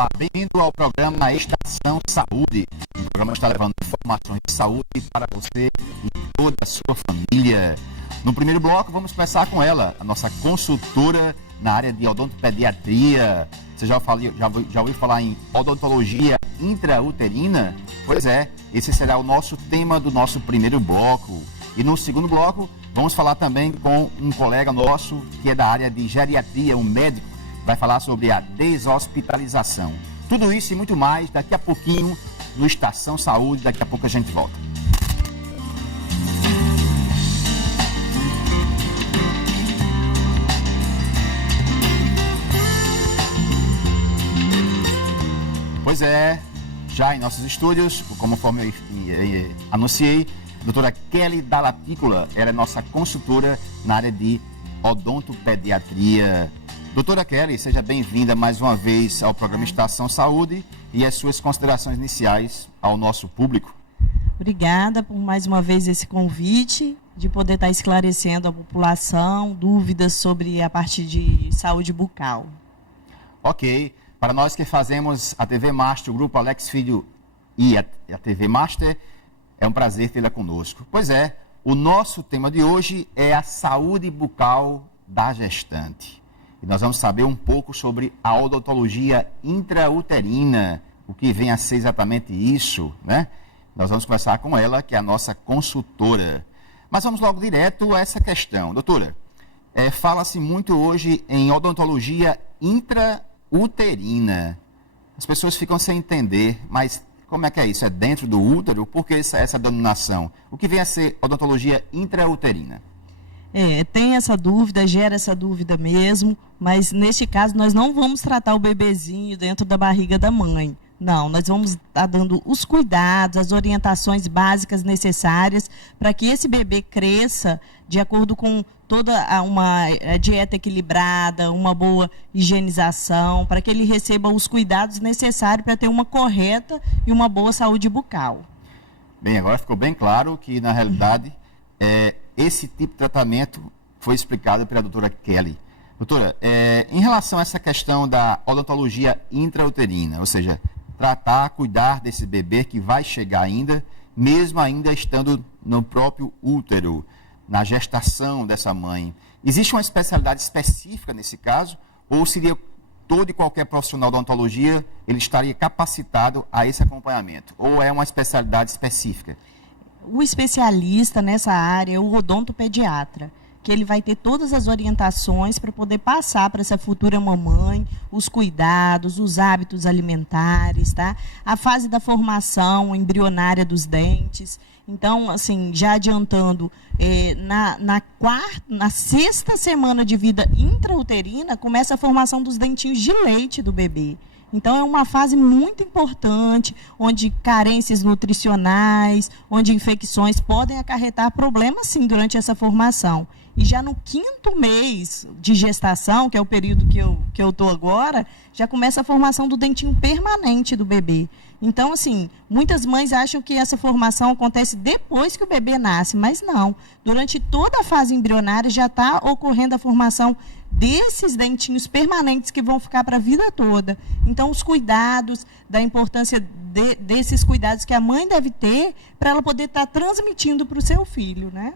Olá, bem-vindo ao programa Estação Saúde. O programa está levando informações de saúde para você e toda a sua família. No primeiro bloco, vamos começar com ela, a nossa consultora na área de odontopediatria. Você já ouviu falar em odontologia intrauterina? Pois é, esse será o nosso tema do nosso primeiro bloco. E no segundo bloco, vamos falar também com um colega nosso que é da área de geriatria, um médico, vai falar sobre a deshospitalização. Tudo isso e muito mais daqui a pouquinho no Estação Saúde. Daqui a pouco a gente volta. Pois é, já em nossos estúdios, conforme eu anunciei, a doutora Kelly Dallapiccola, ela é nossa consultora na área de odontopediatria. Doutora Kelly, seja bem-vinda mais uma vez ao programa Estação Saúde e as suas considerações iniciais ao nosso público. Obrigada por mais uma vez esse convite, de poder estar esclarecendo a população, dúvidas sobre a parte de saúde bucal. Ok, para nós que fazemos a TV Master, o grupo Alex Filho e a TV Master, é um prazer tê-la conosco. Pois é, o nosso tema de hoje é a saúde bucal da gestante. E nós vamos saber um pouco sobre a odontologia intrauterina, o que vem a ser exatamente isso, né? Nós vamos conversar com ela, que é a nossa consultora. Mas vamos logo direto a essa questão. Doutora, fala-se muito hoje em odontologia intrauterina. As pessoas ficam sem entender, mas como é que é isso? É dentro do útero? Por que essa denominação? O que vem a ser odontologia intrauterina? Tem essa dúvida, gera essa dúvida mesmo, mas neste caso nós não vamos tratar o bebezinho dentro da barriga da mãe. Não, nós vamos estar dando os cuidados, as orientações básicas necessárias para que esse bebê cresça de acordo com toda uma dieta equilibrada, uma boa higienização, para que ele receba os cuidados necessários para ter uma correta e uma boa saúde bucal. Bem, agora ficou bem claro que, na realidade, esse tipo de tratamento foi explicado pela doutora Kelly. Doutora, em relação a essa questão da odontologia intrauterina, ou seja, tratar, cuidar desse bebê que vai chegar ainda, mesmo ainda estando no próprio útero, na gestação dessa mãe, existe uma especialidade específica nesse caso, ou seria todo e qualquer profissional da odontologia, ele estaria capacitado a esse acompanhamento, ou é uma especialidade específica? O especialista nessa área é o odontopediatra, que ele vai ter todas as orientações para poder passar para essa futura mamãe os cuidados, os hábitos alimentares, tá? A fase da formação embrionária dos dentes. Então, assim, já adiantando, na sexta semana de vida intrauterina, começa a formação dos dentinhos de leite do bebê. Então, é uma fase muito importante, onde carências nutricionais, onde infecções podem acarretar problemas, sim, durante essa formação. E já no 5º mês de gestação, que é o período que eu estou agora, já começa a formação do dentinho permanente do bebê. Então, assim, muitas mães acham que essa formação acontece depois que o bebê nasce, mas não. Durante toda a fase embrionária já está ocorrendo a formação desses dentinhos permanentes que vão ficar para a vida toda. Então, os cuidados, da importância desses cuidados que a mãe deve ter para ela poder estar transmitindo para o seu filho, né?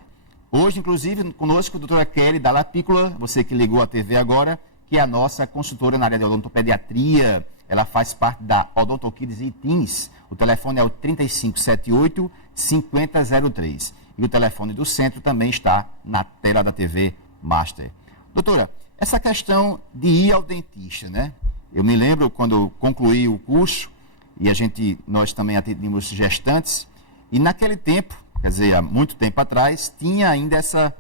Hoje, inclusive, conosco a doutora Kelly Dallapiccola, você que ligou a TV agora, que é a nossa consultora na área de odontopediatria. Ela faz parte da Odontokids e Teens. O telefone é o 3578-5003. E o telefone do centro também está na tela da TV Master. Doutora, essa questão de ir ao dentista, né? Eu me lembro quando eu concluí o curso, e nós também atendíamos gestantes, e naquele tempo, quer dizer, há muito tempo atrás, tinha ainda essa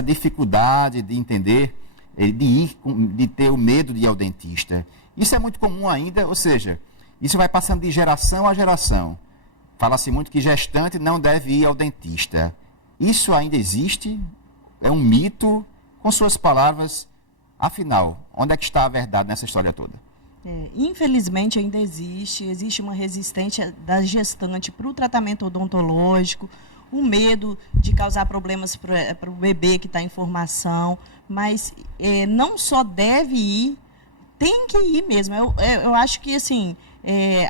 dificuldade de entender, de ter o medo de ir ao dentista. Isso é muito comum ainda, ou seja, isso vai passando de geração a geração. Fala-se muito que gestante não deve ir ao dentista. Isso ainda existe? É um mito? Com suas palavras, afinal, onde é que está a verdade nessa história toda? Infelizmente ainda existe uma resistência da gestante para o tratamento odontológico, o medo de causar problemas para o bebê que está em formação, mas não só deve ir tem que ir mesmo. Eu acho que, assim,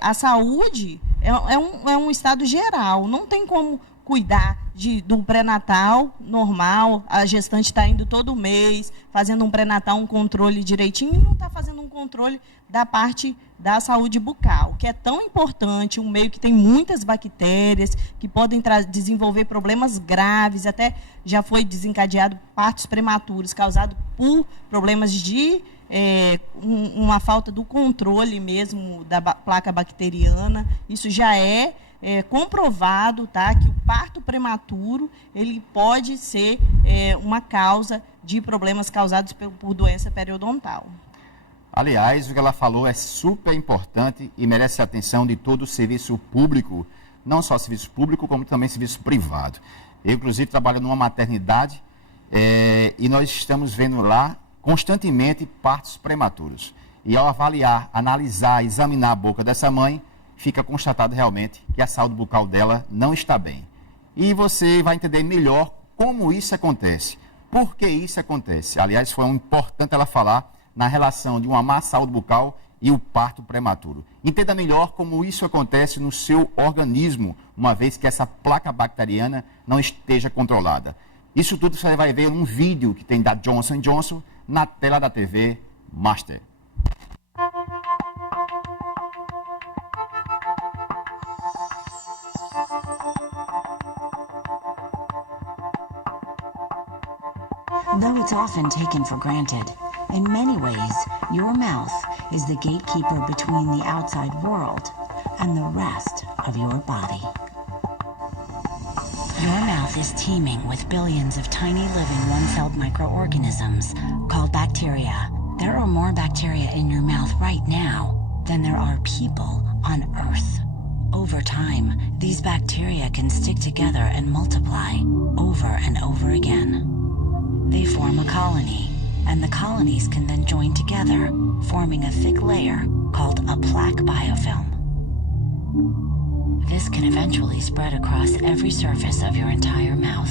a saúde é um estado geral. Não tem como cuidar do pré-natal normal, a gestante está indo todo mês, fazendo um pré-natal, um controle direitinho, e não está fazendo um controle da parte da saúde bucal, que é tão importante, um meio que tem muitas bactérias, que podem desenvolver problemas graves, até já foi desencadeado partos prematuros, causados por problemas de uma falta do controle mesmo da placa bacteriana. Isso já é comprovado, tá, que o parto prematuro ele pode ser uma causa de problemas causados por doença periodontal. Aliás, o que ela falou é super importante e merece a atenção de todo o serviço público, não só serviço público, como também serviço privado. Eu, inclusive, trabalho numa maternidade e nós estamos vendo lá constantemente partos prematuros. E ao avaliar, analisar, examinar a boca dessa mãe, fica constatado realmente que a saúde bucal dela não está bem. E você vai entender melhor como isso acontece, por que isso acontece. Aliás, foi importante ela falar na relação de uma má saúde bucal e o parto prematuro. Entenda melhor como isso acontece no seu organismo, uma vez que essa placa bacteriana não esteja controlada. Isso tudo você vai ver num vídeo que tem da Johnson & Johnson na tela da TV Master. Though it's often taken for granted, in many ways, your mouth is the gatekeeper between the outside world and the rest of your body. Your mouth is teeming with billions of tiny living one-celled microorganisms called bacteria. There are more bacteria in your mouth right now than there are people on Earth. Over time, these bacteria can stick together and multiply over and over again. They form a colony, and the colonies can then join together, forming a thick layer called a plaque biofilm. This can eventually spread across every surface of your entire mouth,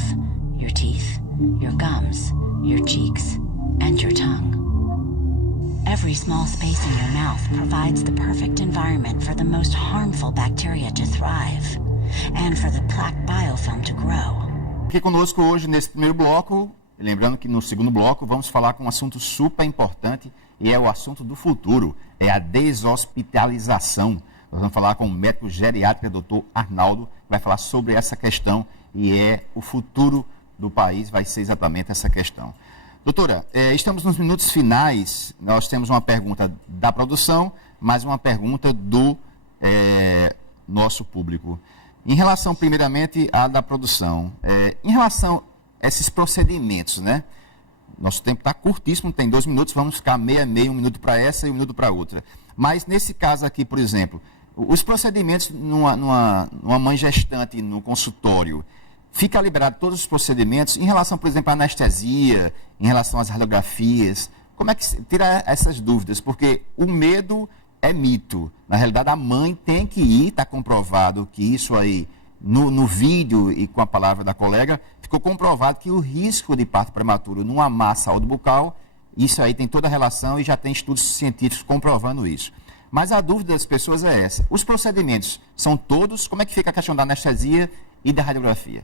your teeth, your gums, your cheeks, and your tongue. Every small space in your mouth provides the perfect environment for the most harmful bacteria to thrive, and for the plaque biofilm to grow. Aqui conosco hoje nesse primeiro bloco, lembrando que no segundo bloco vamos falar com um assunto super importante e é o assunto do futuro, é a deshospitalização. Nós vamos falar com o médico geriátrico, Dr. Arnaldo, que vai falar sobre essa questão e o futuro do país vai ser exatamente essa questão. Doutora, estamos nos minutos finais, nós temos uma pergunta da produção, mais uma pergunta do nosso público. Em relação, primeiramente, à da produção, em relação a esses procedimentos, né? Nosso tempo está curtíssimo, tem 2 minutos, vamos ficar meio, 1 minuto para essa e 1 minuto para outra. Mas nesse caso aqui, por exemplo, os procedimentos numa mãe gestante no consultório, fica liberado todos os procedimentos em relação, por exemplo, à anestesia, em relação às radiografias. Como é que se tira essas dúvidas? Porque o medo é mito. Na realidade, a mãe tem que ir, está comprovado que isso aí, no vídeo e com a palavra da colega, ficou comprovado que o risco de parto prematuro numa má saúde bucal, isso aí tem toda a relação e já tem estudos científicos comprovando isso. Mas a dúvida das pessoas é essa. Os procedimentos são todos? Como é que fica a questão da anestesia e da radiografia?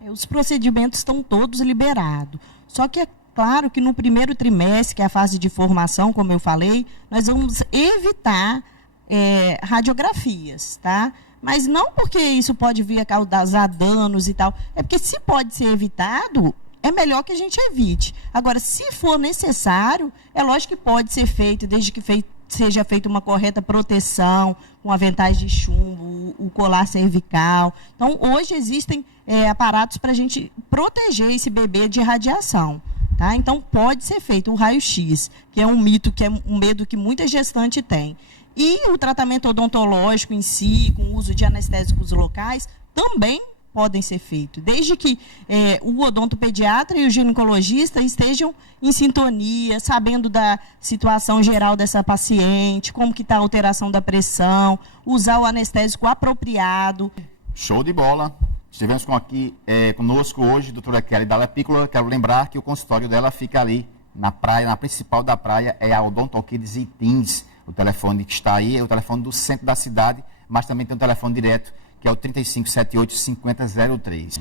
Os procedimentos estão todos liberados. Só que é claro que no primeiro trimestre, que é a fase de formação, como eu falei, nós vamos evitar radiografias, tá? Mas não porque isso pode vir a causar danos e tal. É porque se pode ser evitado, é melhor que a gente evite. Agora, se for necessário, é lógico que pode ser feito, desde que seja feita uma correta proteção, com aventais de chumbo, o colar cervical. Então, hoje existem aparatos para a gente proteger esse bebê de radiação. Tá? Então, pode ser feito o raio-x, que é um mito, que é um medo que muita gestante tem. E o tratamento odontológico em si, com o uso de anestésicos locais, também podem ser feitos, desde que o odontopediatra e o ginecologista estejam em sintonia, sabendo da situação geral dessa paciente, como que está a alteração da pressão, usar o anestésico apropriado. Show de bola! Estivemos conosco hoje, doutora Kelly Dalla Piccola. Quero lembrar que o consultório dela fica ali na praia, na principal da praia, é a Odontokids e Teens. O telefone que está aí é o telefone do centro da cidade, mas também tem um telefone direto, que é o 3578-5003.